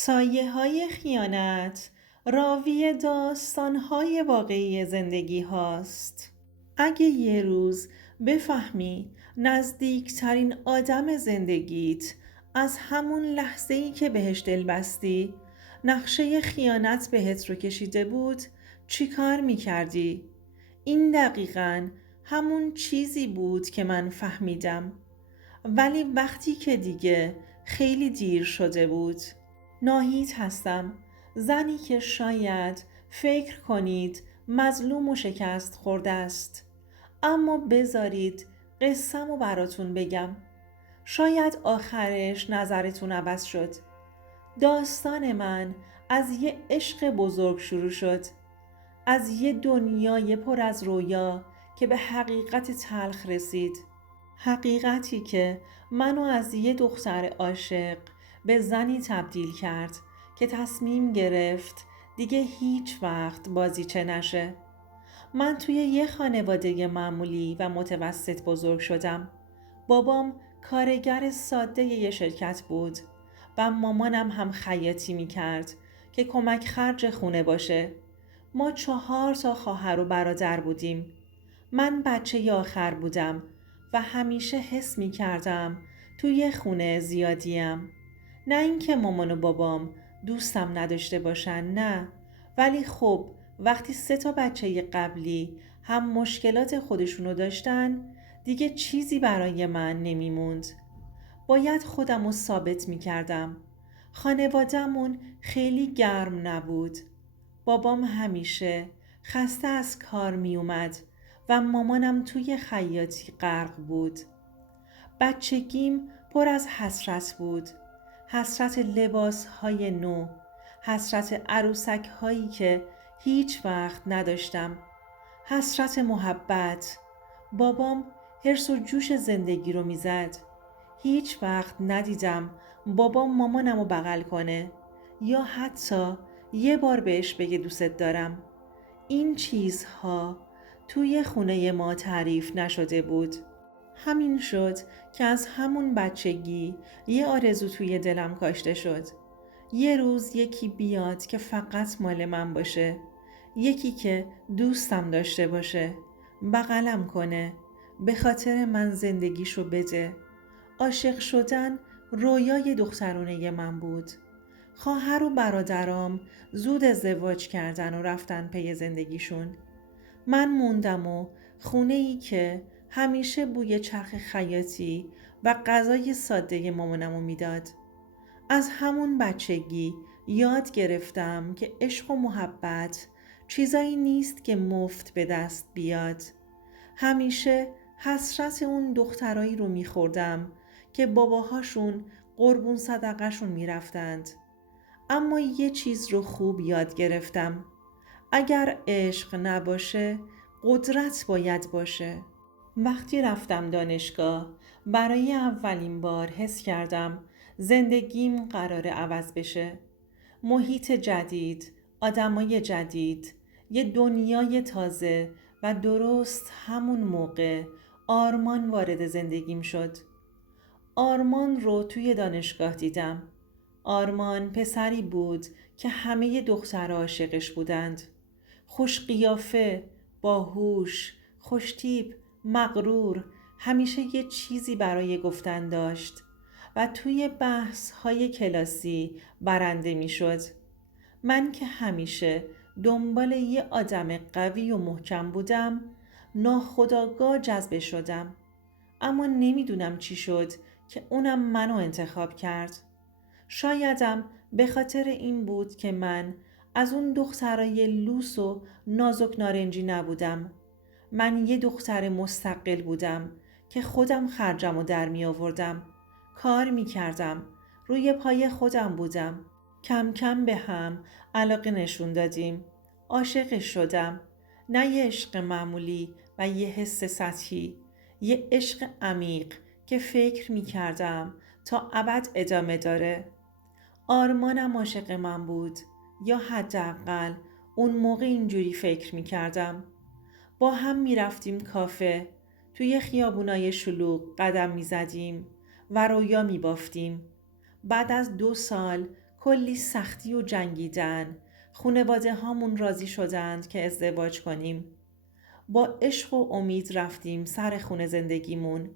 سایه‌های خیانت راوی داستان‌های واقعی زندگی هاست. اگه یه روز بفهمی نزدیکترین آدم زندگیت از همون لحظه‌ای که بهش دل بستی نقشه خیانت بهت رو کشیده بود، چی کار می‌کردی؟ این دقیقاً همون چیزی بود که من فهمیدم. ولی وقتی که دیگه خیلی دیر شده بود. ناهید هستم، زنی که شاید فکر کنید مظلوم و شکست خورده است. اما بذارید قصه‌مو براتون بگم. شاید آخرش نظرتون عوض شد. داستان من از یه عشق بزرگ شروع شد. از یه دنیای پر از رویا که به حقیقت تلخ رسید. حقیقتی که منو از یه دختر عاشق به زنی تبدیل کرد که تصمیم گرفت دیگه هیچ وقت بازیچه نشه. من توی یه خانواده معمولی و متوسط بزرگ شدم. بابام کارگر ساده یه شرکت بود و مامانم هم خیاطی میکرد که کمک خرج خونه باشه. ما 4 خواهر و برادر بودیم. من بچه آخر بودم و همیشه حس می کردم توی خونه زیادیم. نه اینکه مامان و بابام دوستم نداشته باشن، نه. ولی خب وقتی 3 بچه قبلی هم مشکلات خودشونو داشتن، دیگه چیزی برای من نمیموند. باید خودم رو ثابت می کردم. خانوادمون خیلی گرم نبود. بابام همیشه خسته از کار می اومد و مامانم توی خیاطی غرق بود. بچگیم پر از حسرت بود. حسرت لباسهای نو، حسرت عروسک هایی که هیچ وقت نداشتم، حسرت محبت. بابام حرص و جوش زندگی رو میزد. هیچ وقت ندیدم بابام مامانم رو بغل کنه یا حتی یه بار بهش بگه دوست دارم. این چیزها توی خونه ما تعریف نشده بود. همین شد که از همون بچگی یه آرزو توی دلم کاشته شد. یه روز یکی بیاد که فقط مال من باشه. یکی که دوستم داشته باشه. بغلم کنه. به خاطر من زندگیشو بده. عاشق شدن رویای دخترونه من بود. خواهر و برادرام زود ازدواج کردن و رفتن پی زندگیشون. من موندم و خونه ای که همیشه بوی چرخ خیاطی و غذای ساده مامانمو میداد. از همون بچگی یاد گرفتم که عشق و محبت چیزایی نیست که مفت به دست بیاد. همیشه حسرت اون دخترایی رو میخوردم که باباهاشون قربون صدقه‌شون میرفتند. اما یه چیز رو خوب یاد گرفتم. اگر عشق نباشه، قدرت باید باشه. وقتی رفتم دانشگاه، برای اولین بار حس کردم زندگیم قراره عوض بشه. محیط جدید، آدمای جدید، یه دنیای تازه و درست همون موقع آرمان وارد زندگیم شد. آرمان رو توی دانشگاه دیدم. آرمان پسری بود که همه دخترها عاشقش بودند. خوش قیافه، باهوش، خوشتیپ، مغرور، همیشه یه چیزی برای گفتن داشت و توی بحث های کلاسی برنده می شد. من که همیشه دنبال یه آدم قوی و محکم بودم، ناخودآگاه جذب شدم. اما نمیدونم چی شد که اونم منو انتخاب کرد. شایدم به خاطر این بود که من از اون دخترای لوس و نازک نارنجی نبودم. من یه دختر مستقل بودم که خودم خرجم و در می آوردم. کار می کردم. روی پای خودم بودم. کم کم به هم علاقه نشون دادیم. عاشقش شدم. نه یه عشق معمولی و یه حس سطحی. یه عشق عمیق که فکر می کردم تا ابد ادامه داره. آرمانم عاشق من بود، یا حداقل اون موقع اینجوری فکر می کردم. با هم می رفتیم کافه، توی خیابونای شلوغ قدم می زدیم و رویا می بافتیم. بعد از 2 سال کلی سختی و جنگیدن. خانواده هامون راضی شدند که ازدواج کنیم. با عشق و امید رفتیم سر خونه زندگیمون.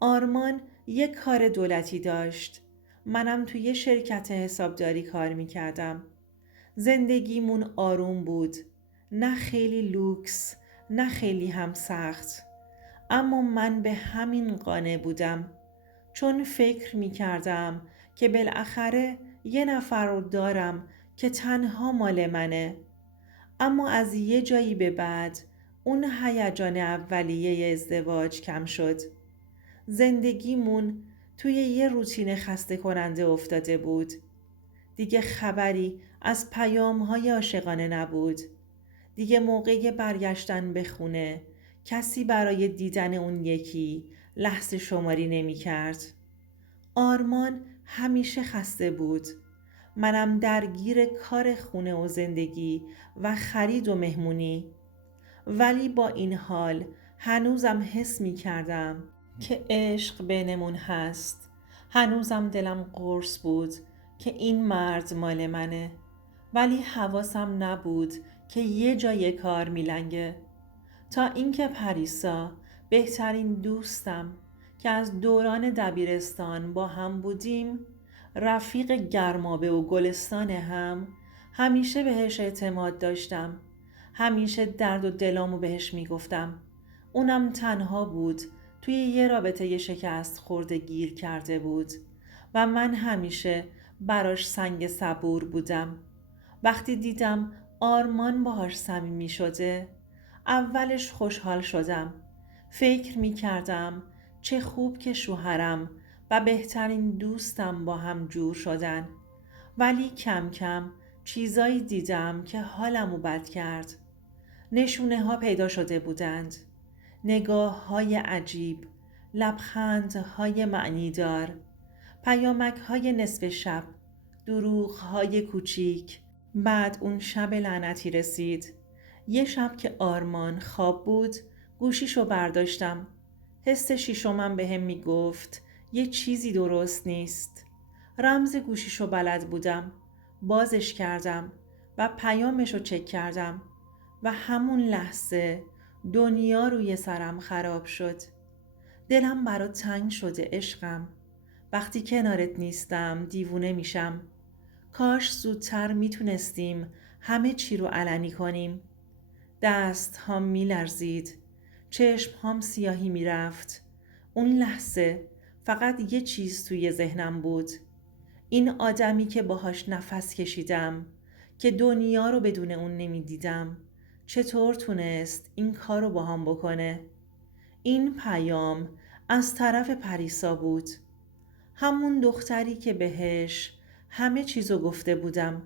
آرمان یک کار دولتی داشت. منم توی یه شرکت حسابداری کار میکردم. زندگیمون آروم بود. نه خیلی لوکس، نه خیلی هم سخت. اما من به همین قانع بودم. چون فکر میکردم که بالاخره یه نفر رو دارم که تنها مال منه. اما از یه جایی به بعد اون هیجان اولیه ازدواج کم شد. زندگیمون توی یه روتین خسته کننده افتاده بود. دیگه خبری از پیام‌های عاشقانه نبود. دیگه موقع برگشتن به خونه کسی برای دیدن اون یکی لحظه شماری نمی کرد. آرمان همیشه خسته بود. منم درگیر کار خونه و زندگی و خرید و مهمونی. ولی با این حال هنوزم حس می کردم که عشق بینمون هست. هنوزم دلم قرص بود که این مرد مال منه. ولی حواسم نبود که یه جای کار میلنگه. تا اینکه پریسا، بهترین دوستم که از دوران دبیرستان با هم بودیم، رفیق گرمابه و گلستان هم، همیشه بهش اعتماد داشتم. همیشه درد و دلامو بهش میگفتم. اونم تنها بود توی یه رابطه شکست خورده گیر کرده بود و من همیشه براش سنگ صبور بودم. وقتی دیدم آرمان باهاش صمیمی شده، اولش خوشحال شدم. فکر می کردم چه خوب که شوهرم و بهترین دوستم با هم جور شدن. ولی کم کم چیزایی دیدم که حالمو بد کرد. نشونه ها پیدا شده بودند. نگاه های عجیب، لبخند های معنیدار، پیامک های نصف شب، دروغ های کوچیک. بعد اون شب لعنتی رسید. یه شب که آرمان خواب بود، گوشیشو برداشتم. حس شیشمم بهم میگفت یه چیزی درست نیست. رمز گوشیشو بلد بودم. بازش کردم و پیامشو چک کردم و همون لحظه دنیا روی سرم خراب شد. دلم برات تنگ شده عشقم. وقتی کنارت نیستم دیوونه میشم. کاش زودتر میتونستیم همه چی رو علنی کنیم. دست هام میلرزید. چشم هام سیاهی میرفت. اون لحظه فقط یه چیز توی ذهنم بود. این آدمی که باهاش نفس کشیدم، که دنیا رو بدون اون نمیدیدم، چطور تونست این کار رو با هم بکنه؟ این پیام از طرف پریسا بود. همون دختری که بهش همه چیزو گفته بودم،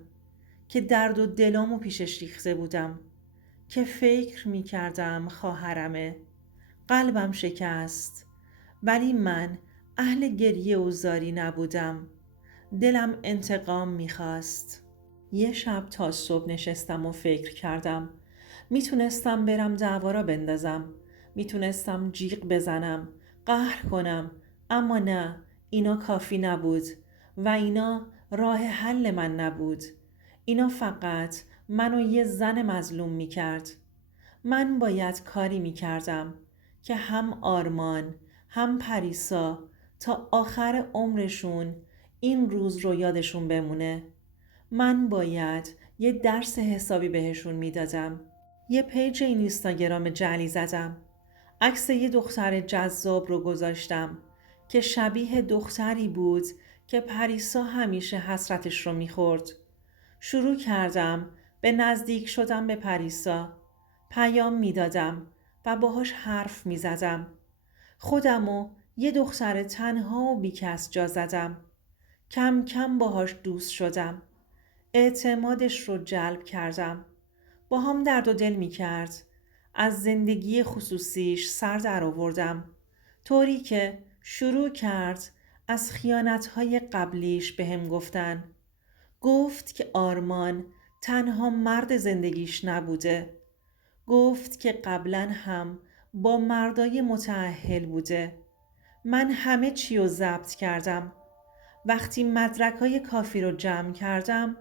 که درد و دلامو پیشش ریخته بودم، که فکر میکردم خواهرمه. قلبم شکست. ولی من اهل گریه و زاری نبودم. دلم انتقام میخواست. یه شب تا صبح نشستم و فکر کردم. میتونستم برم دعوا را بندازم. میتونستم جیغ بزنم، قهر کنم. اما نه، اینا کافی نبود و اینا راه حل من نبود. اینا فقط منو یه زن مظلوم میکرد. من باید کاری میکردم که هم آرمان هم پریسا تا آخر عمرشون این روز رو یادشون بمونه. من باید یه درس حسابی بهشون میدادم. یه پیج اینستاگرام جعلی زدم. عکس یه دختر جذاب رو گذاشتم که شبیه دختری بود که پریسا همیشه حسرتش رو میخورد. شروع کردم به نزدیک شدم به پریسا. پیام میدادم و باهاش حرف میزدم. خودمو یه دختر تنها و بیکس جا زدم. کم کم باهاش دوست شدم. اعتمادش رو جلب کردم. با هم درد و دل می کرد. از زندگی خصوصیش سر در آوردم. طوری که شروع کرد از خیانتهای قبلیش بهم گفتن. گفت که آرمان تنها مرد زندگیش نبوده. گفت که قبلا هم با مردای متأهل بوده. من همه چی رو ضبط کردم. وقتی مدرک‌های کافی رو جمع کردم،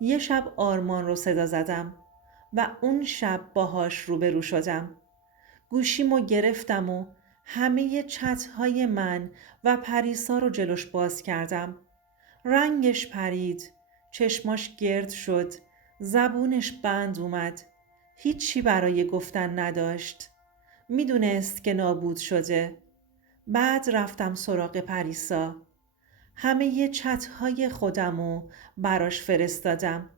یه شب آرمان رو صدا زدم و اون شب باهاش روبرو شدم. گوشیمو گرفتم و همه چترهای من و پریسا رو جلوش باز کردم. رنگش پرید، چشماش گرد شد، زبونش بند اومد. هیچی برای گفتن نداشت. میدونست که نابود شده. بعد رفتم سراغ پریسا. همه چترهای خودمو براش فرستادم.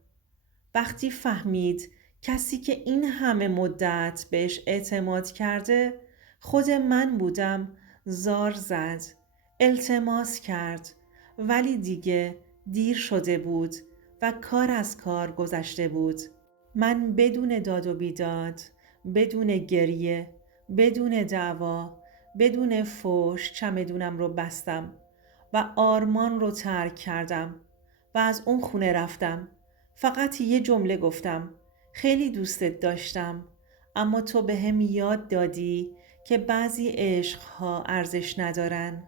وقتی فهمید کسی که این همه مدت بهش اعتماد کرده خود من بودم، زار زد، التماس کرد، ولی دیگه دیر شده بود و کار از کار گذشته بود. من بدون داد و بیداد، بدون گریه، بدون دعوا، بدون فحش چمدونم رو بستم و آرمان رو ترک کردم و از اون خونه رفتم. فقط یه جمله گفتم: خیلی دوستت داشتم، اما تو به هم یاد دادی که بعضی عشقها ارزش ندارن.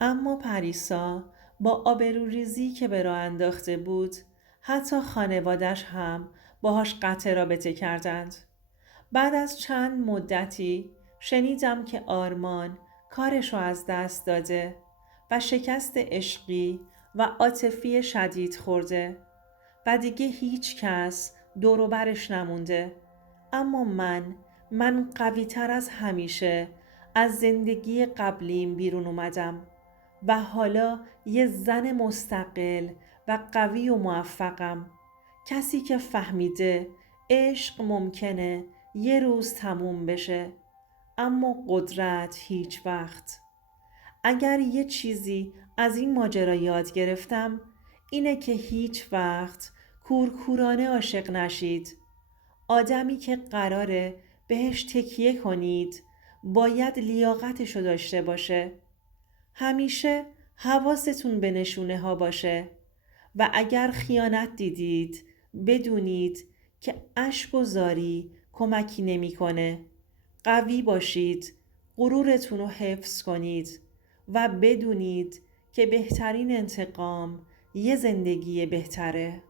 اما پریسا با آبروریزی که به راه انداخته بود، حتی خانوادش هم باهاش قطع رابطه کردند. بعد از چند مدتی شنیدم که آرمان کارشو از دست داده و شکست عشقی و عاطفی شدید خورده و دیگه هیچ کس دور و برش نمونده. اما من قوی تر از همیشه از زندگی قبلیم بیرون اومدم و حالا یه زن مستقل و قوی و موفقم. کسی که فهمیده عشق ممکنه یه روز تموم بشه، اما قدرت هیچ وقت. اگر یه چیزی از این ماجرا یاد گرفتم اینه که هیچ وقت کورکورانه عاشق نشید. آدمی که قراره بهش تکیه کنید باید لیاقتشو داشته باشه. همیشه حواستون به نشونه ها باشه و اگر خیانت دیدید بدونید که اشک و زاری کمکی نمیکنه. قوی باشید، غرورتون رو حفظ کنید و بدونید که بهترین انتقام یه زندگی بهتره.